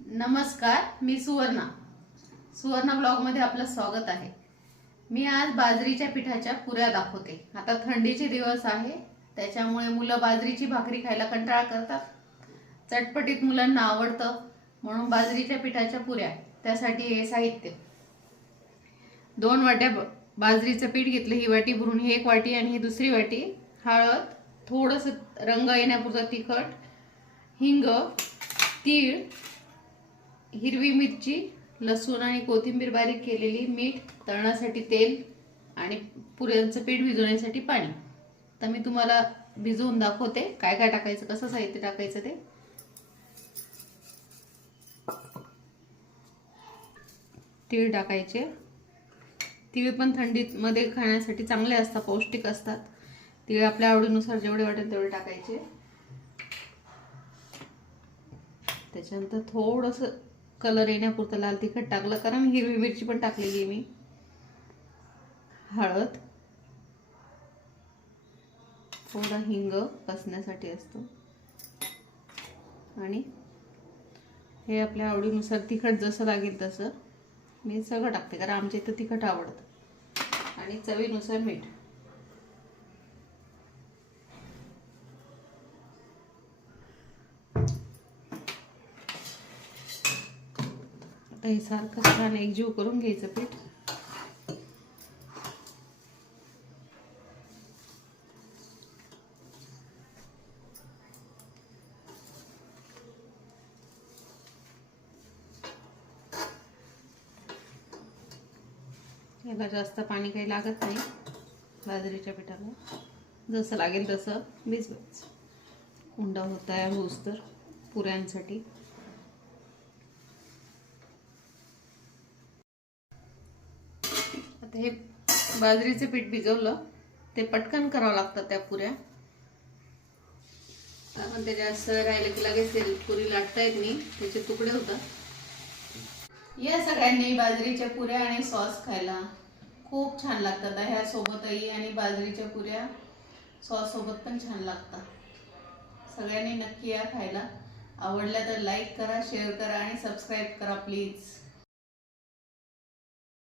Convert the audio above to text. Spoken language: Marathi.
नमस्कार, मी सुवर्णा ब्लॉगमध्ये आपलं स्वागत आहे। मी आज बाजरीच्या पिठाच्या पुऱ्या दाखवते। आता थंडीचे दिवस आहे, त्याच्यामुळे मुलं बाजरीची भाकरी खायला कंटाळा करतात। चटपटीत मुलांना आवडतं म्हणून बाजरीच्या पिठाच्या पुऱ्या। त्यासाठी हे साहित्य: 2 वाट्या बाजरीचं पीठ घेतलं, ही वाटी भरून ही 1 वाटी आणि ही दुसरी वाटी। हळद, थोडंसं रंग येण्यापुरतं तिखट, हिंग, तीळ, हिरवी मिरची, लसूण आणि कोथिंबीर बारीक केलेली, मीठ, तळण्यासाठी तेल आणि पुऱ्यांचं पीठ भिजवण्यासाठी पाणी। तर मी तुम्हाला भिजवून दाखवते काय काय टाकायचं, कसं साहित्य टाकायचं ते। तीळ टाकायचे। तीळ पण थंडीत मध्ये खाण्यासाठी चांगले असतात, पौष्टिक असतात। तीळ आपल्या आवडीनुसार जेवढे वाटेल तेवढे टाकायचे। त्याच्यानंतर थोडंसं कलर येण्यापुरतं लाल तिखट टाकलं, कारण हिरवी मिरची पण टाकलेली मी। हळद, थोडा हिंग असण्यासाठी असतो, आणि हे आपल्या आवडीनुसार तिखट जसं लागेल तसं मी सगळं टाकते, कारण आमच्या इथं तिखट आवडतं। आणि चवीनुसार मीठ। आता हे सारखं छान एकजीव करून घ्यायचं पीठ। याला जास्त पाणी काही लागत नाही, बाजरीच्या पिठाला जसं लागेल तसं भिजवायचं। उंडा होत आहे होस तर पुऱ्यांसाठी। आता हे बाजरीचे पीठ भिजवलं, ते पटकन करावं लागतं त्या पुऱ्या, कारण ते जास्त राहिलं की लगेच ते पुरी लाटता येत नाही, त्याचे तुकडे होतात। या सगळ्यांनी बाजरीच्या पुऱ्या आणि सॉस खायला खूप छान लागतात। ह्या सोबतही आणि बाजरीच्या पुऱ्या सॉस सोबत पण छान लागतात। सगळ्यांनी नक्की या खायला। आवडल्या तर लाईक करा, शेअर करा आणि सबस्क्राईब करा प्लीज।